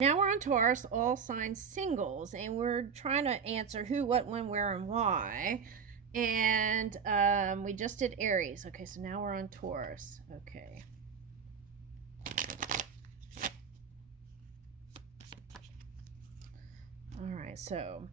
Now we're on Taurus, all signs singles, and we're trying to answer who, what, when, where, and why. And we just did Aries. Okay, so now we're on Taurus. Okay. All right, so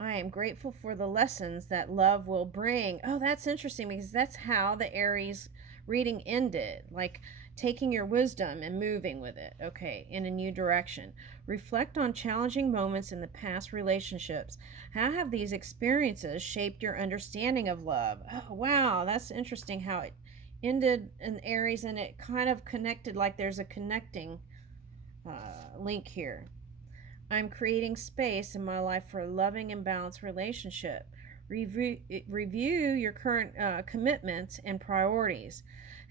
I am grateful for the lessons that love will bring. Oh, that's interesting because that's how the Aries reading ended. Like taking your wisdom and moving with it, okay, in a new direction. Reflect on challenging moments in the past relationships. How have these experiences shaped your understanding of love? Oh, wow, that's interesting how it ended in Aries and it kind of connected, like there's a connecting link here. I'm creating space in my life for a loving and balanced relationship. Review your current commitments and priorities.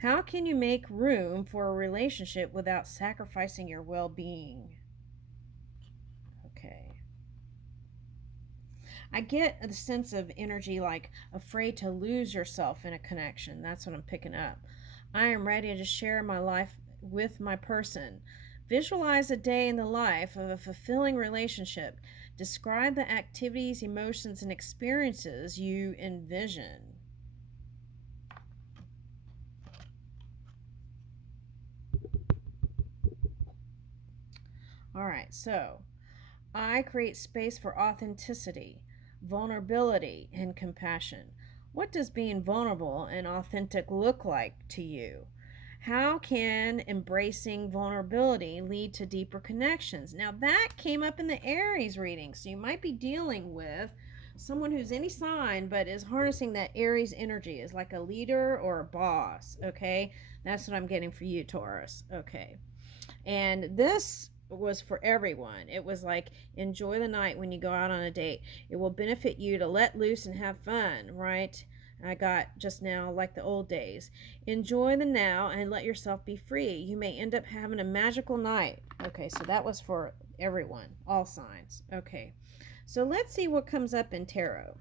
How can you make room for a relationship without sacrificing your well being? Okay. I get a sense of energy like afraid to lose yourself in a connection. That's what I'm picking up. I am ready to share my life with my person. Visualize a day in the life of a fulfilling relationship. Describe the activities, emotions, and experiences you envision. All right, so I create space for authenticity, vulnerability, and compassion. What does being vulnerable and authentic look like to you? How can embracing vulnerability lead to deeper connections? Now, that came up in the Aries reading, so you might be dealing with someone who's any sign but is harnessing that Aries energy, is like a leader or a boss, okay? That's what I'm getting for you, Taurus, okay? And this was for everyone. It was like, enjoy the night when you go out on a date. It will benefit you to let loose and have fun, right? I got just now like the old days. Enjoy the now and let yourself be free. You may end up having a magical night. Okay, so that was for everyone, all signs. Okay, so let's see what comes up in tarot.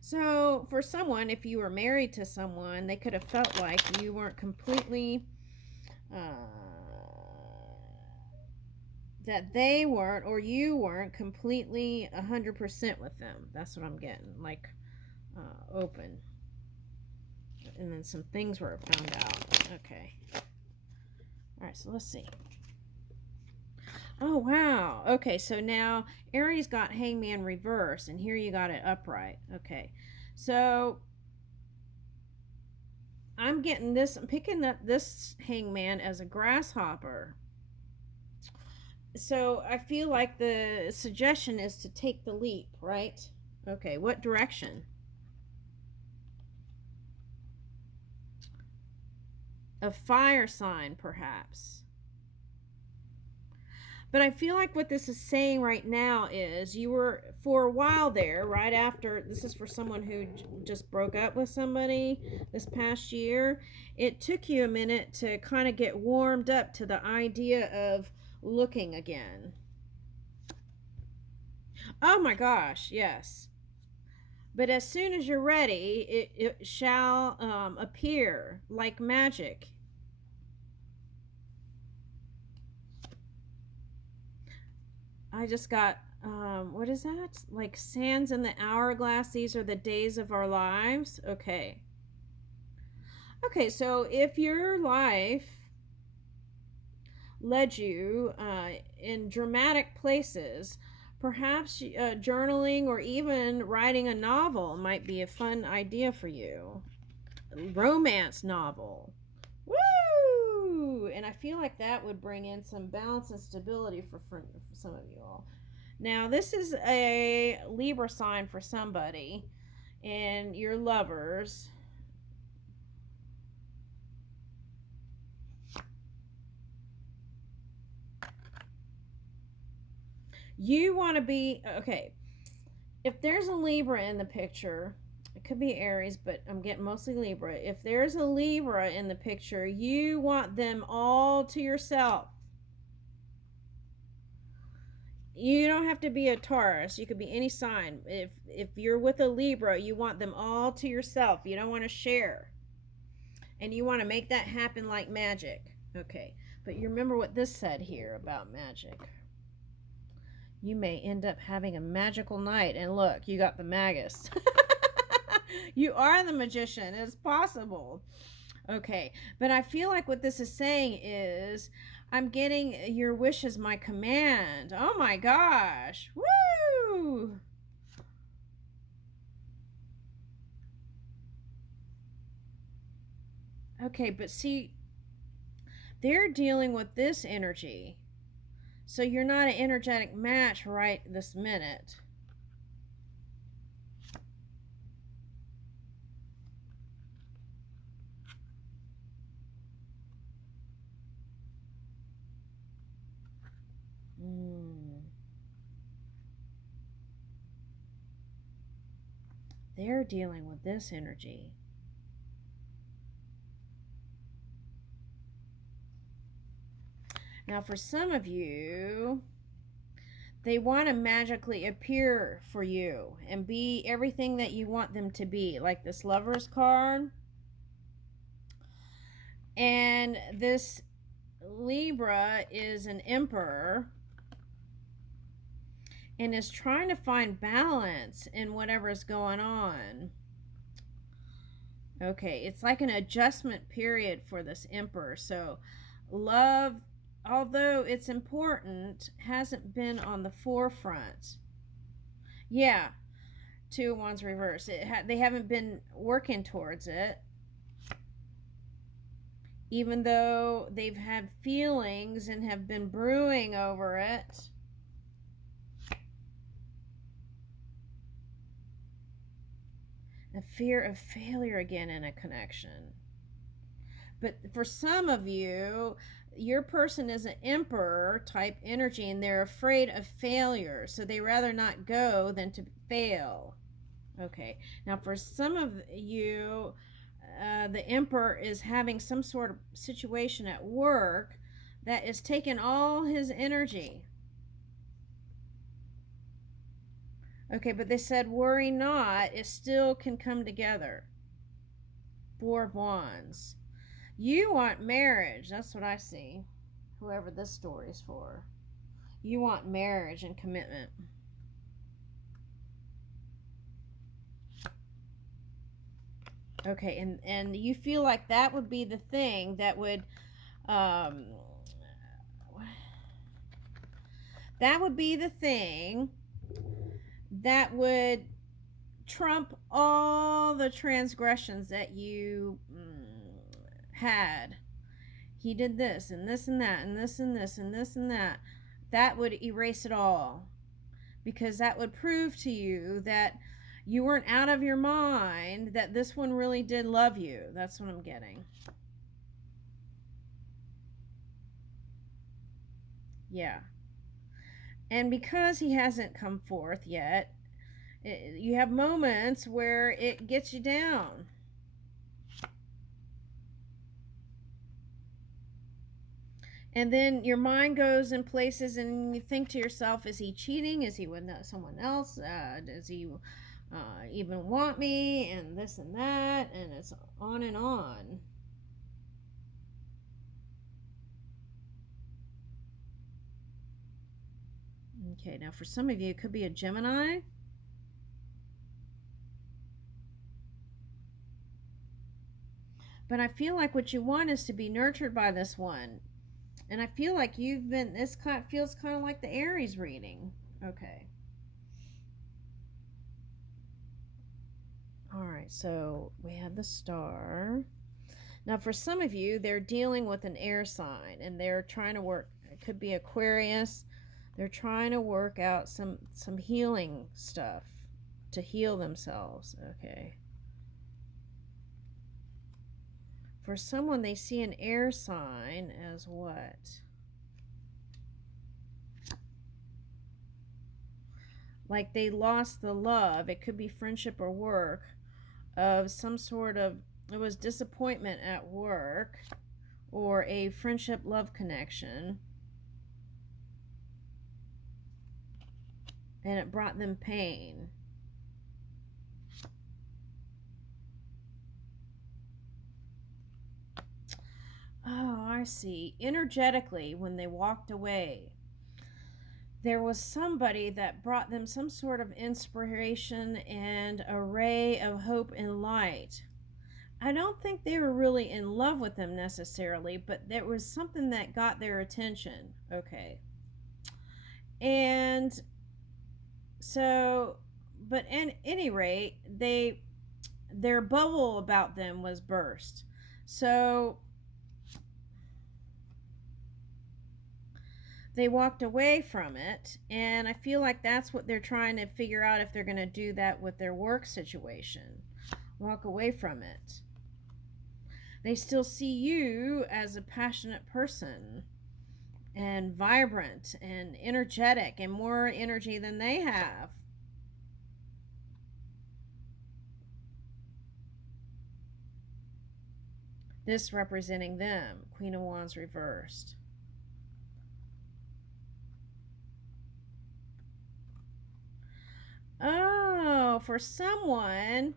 So, for someone, if you were married to someone, they could have felt like you weren't completely, uh, that they weren't or you weren't completely 100% with them. That's what I'm getting. Like, open. And then some things were found out. Okay. All right, so let's see. Oh, wow. Okay, so now Aries got Hangman reverse, and here you got it upright. Okay. So I'm getting this, I'm picking up this hangman as a grasshopper. So I feel like the suggestion is to take the leap, right? Okay, what direction? A fire sign, perhaps. But I feel like what this is saying right now is you were, for a while there, right after, this is for someone who just broke up with somebody this past year, it took you a minute to kind of get warmed up to the idea of looking again. Oh my gosh, yes. But as soon as you're ready, it shall appear like magic. I just got, what is that? Like sands in the hourglass. These are the days of our lives. Okay. Okay, so if your life led you in dramatic places, perhaps journaling or even writing a novel might be a fun idea for you. A romance novel. Woo! And I feel like that would bring in some balance and stability for some of you all. Now, this is a Libra sign for somebody, and your lovers. You want to be, okay, if there's a Libra in the picture, it could be Aries, but I'm getting mostly Libra. If there's a Libra in the picture, you want them all to yourself. You don't have to be a Taurus. You could be any sign. If you're with a Libra, you want them all to yourself. You don't want to share. And you want to make that happen like magic. Okay, but you remember what this said here about magic. You may end up having a magical night. And look, you got the magus. You are the magician. It's possible. Okay, but I feel like what this is saying is I'm getting your wish as my command. Oh my gosh. Woo! Okay, but see, they're dealing with this energy. So you're not an energetic match right this minute. They're dealing with this energy. Now, for some of you, they want to magically appear for you and be everything that you want them to be, like this Lover's card. And this Libra is an emperor and is trying to find balance in whatever's going on. Okay, it's like an adjustment period for this emperor. So, love, although it's important, hasn't been on the forefront. Yeah, Two of Wands reverse. They haven't been working towards it, even though they've had feelings and have been brewing over it. The fear of failure again in a connection. But for some of you, your person is an emperor type energy and they're afraid of failure. So they rather not go than to fail. Okay. Now, for some of you, the emperor is having some sort of situation at work that is taking all his energy. Okay, but they said worry not, it still can come together. Four of Wands. You want marriage. That's what I see. Whoever this story is for. You want marriage and commitment. Okay, and you feel like that would be the thing that would that would be the thing that would trump all the transgressions that you had. He did this and this and that and this and this and this and that. That would erase it all, because that would prove to you that you weren't out of your mind, that this one really did love you. That's what I'm getting. Yeah. And because he hasn't come forth yet, you have moments where it gets you down. And then your mind goes in places and you think to yourself, is he cheating? Is he with someone else? Does he even want me? And this and that. And it's on and on. Okay, now for some of you, it could be a Gemini. But I feel like what you want is to be nurtured by this one. And I feel like you've been, this feels kind of like the Aries reading. Okay. All right, so we had the Star. Now, for some of you, they're dealing with an air sign and they're trying to work, it could be Aquarius. They're trying to work out some healing stuff to heal themselves. Okay. For someone, they see an air sign as what? Like they lost the love. It could be friendship or work of some sort of, it was disappointment at work or a friendship love connection. And it brought them pain. I see, energetically, when they walked away, there was somebody that brought them some sort of inspiration and a ray of hope and light. I don't think they were really in love with them necessarily, but there was something that got their attention. Okay. And so, but at any rate, their bubble about them was burst. So they walked away from it, and I feel like that's what they're trying to figure out, if they're going to do that with their work situation. Walk away from it. They still see you as a passionate person and vibrant and energetic, and more energy than they have. This representing them, Queen of Wands reversed. Oh, for someone,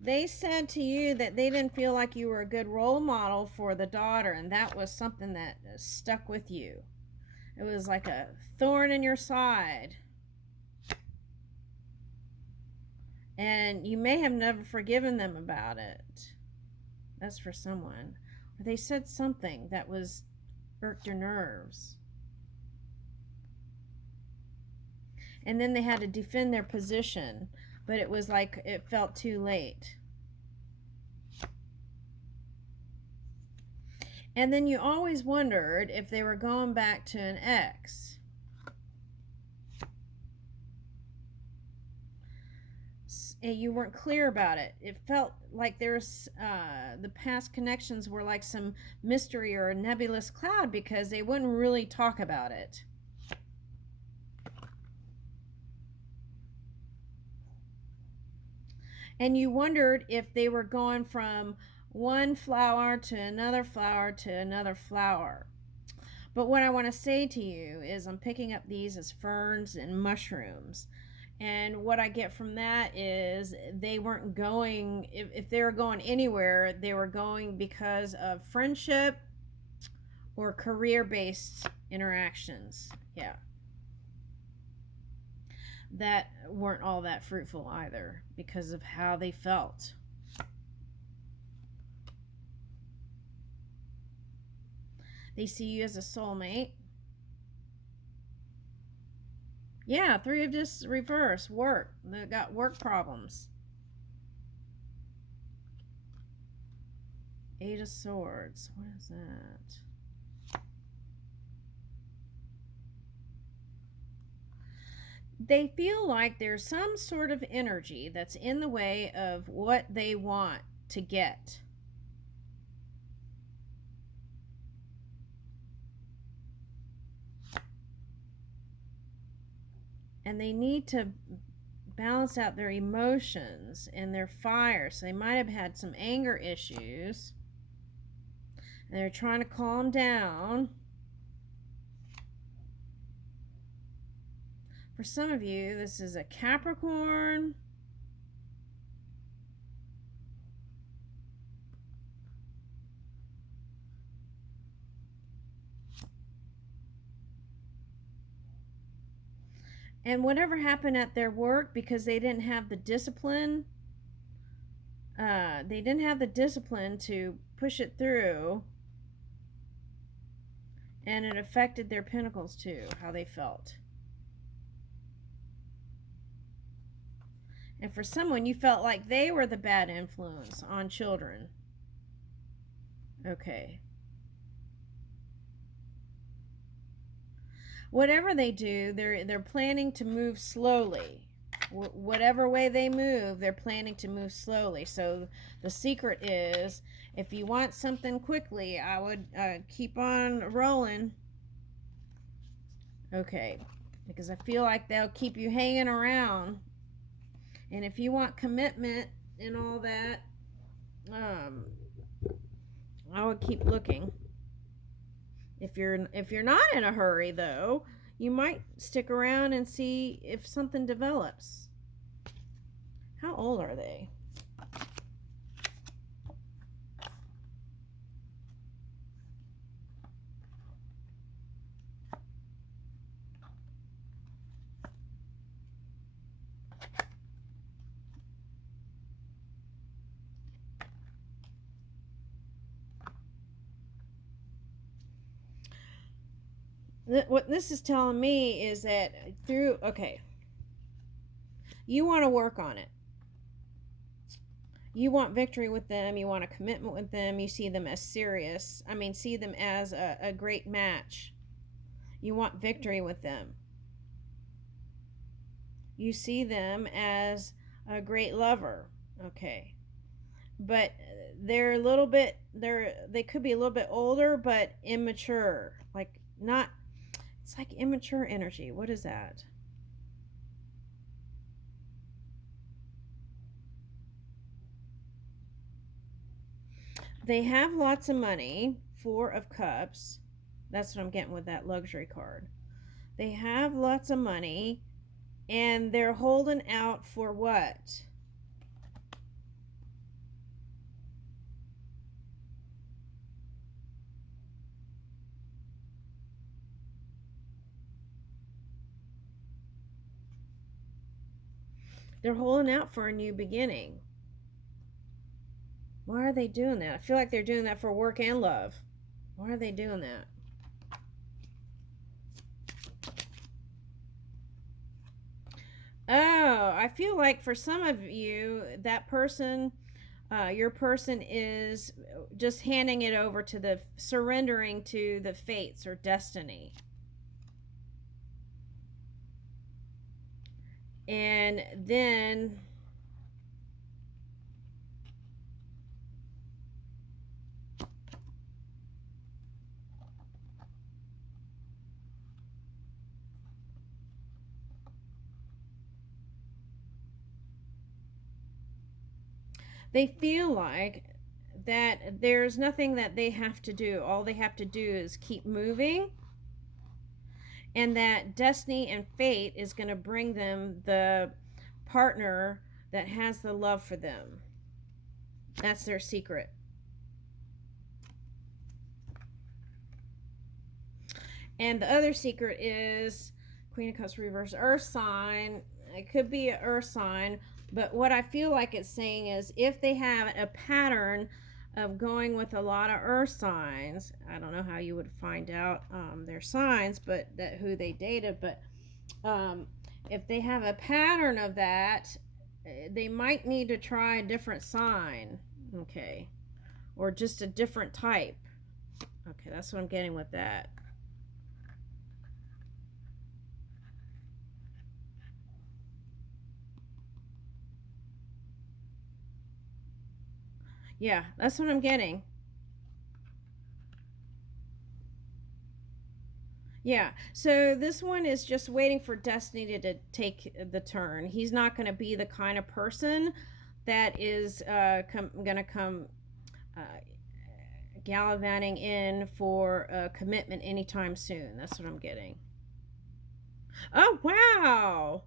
they said to you that they didn't feel like you were a good role model for the daughter, and that was something that stuck with you. It was like a thorn in your side. And you may have never forgiven them about it. That's for someone. Or they said something that was irked your nerves. And then they had to defend their position, but it was like it felt too late. And then you always wondered if they were going back to an ex. You weren't clear about it. It felt like there's the past connections were like some mystery or a nebulous cloud, because they wouldn't really talk about it. And you wondered if they were going from one flower to another flower to another flower. But what I want to say to you is, I'm picking up these as ferns and mushrooms. And what I get from that is they weren't going, if they were going anywhere, they were going because of friendship or career-based interactions. Yeah. That weren't all that fruitful either, because of how they felt. They see you as a soulmate. Yeah, Three of Discs reverse. Work. They got work problems. Eight of Swords. What is that? They feel like there's some sort of energy that's in the way of what they want to get. And they need to balance out their emotions and their fire. So they might have had some anger issues, and they're trying to calm down. For some of you, this is a Capricorn. And whatever happened at their work, because they didn't have the discipline, to push it through, and it affected their pentacles too, how they felt. And for someone, you felt like they were the bad influence on children. Okay. Whatever they do, they're planning to move slowly. Whatever way they move, they're planning to move slowly. So the secret is, if you want something quickly, I would keep on rolling. Okay, because I feel like they'll keep you hanging around. And if you want commitment and all that, I would keep looking. If you're not in a hurry, though, you might stick around and see if something develops. How old are they? What this is telling me is that okay, you want to work on it. You want victory with them. You want a commitment with them. You see them as serious. I mean, see them as a great match. You want victory with them. You see them as a great lover. Okay. But they're a little bit they could be a little bit older but immature. Like not it's like immature energy. What is that? They have lots of money, 4 of Cups. That's what I'm getting with that luxury card. They have lots of money and they're holding out for what? They're holding out for a new beginning. Why are they doing that? I feel like they're doing that for work and love. Why are they doing that? Oh, I feel like for some of you, that person, your person is just handing it over to surrendering to the fates or destiny. And then they feel like that there's nothing that they have to do. All they have to do is keep moving, and that destiny and fate is going to bring them the partner that has the love for them. That's their secret. And the other secret is Queen of Cups reverse, Earth sign. It could be an Earth sign, but what I feel like it's saying is if they have a pattern of going with a lot of Earth signs, I don't know how you would find out their signs, but that who they dated, but if they have a pattern of that, they might need to try a different sign, okay, or just a different type. Okay, that's what I'm getting with that. Yeah, that's what I'm getting. Yeah, so this one is just waiting for Destiny to take the turn. He's not going to be the kind of person that is going to come uh, gallivanting in for a commitment anytime soon. That's what I'm getting. Oh, wow.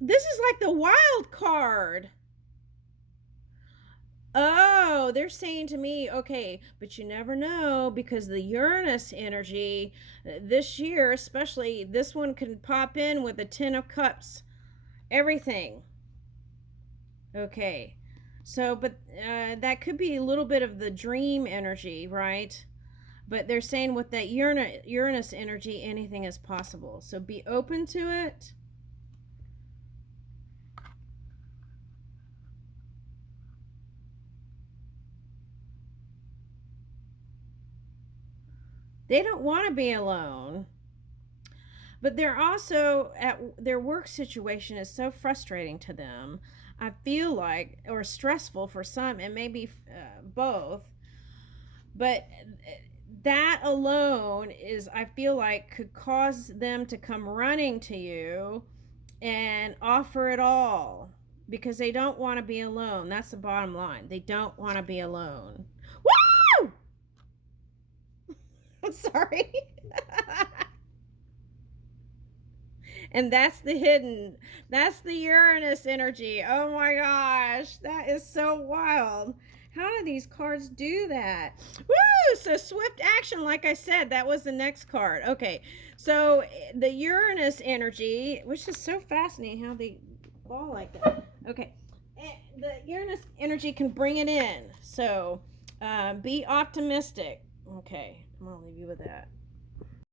This is like the wild card. Oh, they're saying to me, okay, but you never know because the Uranus energy this year, especially this one, can pop in with a 10 of Cups, everything. Okay, so, but that could be a little bit of the dream energy, right? But they're saying with that Uranus energy, anything is possible. So be open to it. They don't want to be alone. But they're also at their work situation is so frustrating to them. I feel like, or stressful for some, and maybe both. But that alone is, I feel like, could cause them to come running to you and offer it all because they don't want to be alone. That's the bottom line. They don't want to be alone. Woo! I'm sorry. And that's the Uranus energy. Oh my gosh, that is so wild. How do these cards do that? Woo! So swift action, like I said, that was the next card. Okay, so the Uranus energy, which is so fascinating how they fall like that. Okay, the Uranus energy can bring it in. So be optimistic. Okay, I'm gonna leave you with that.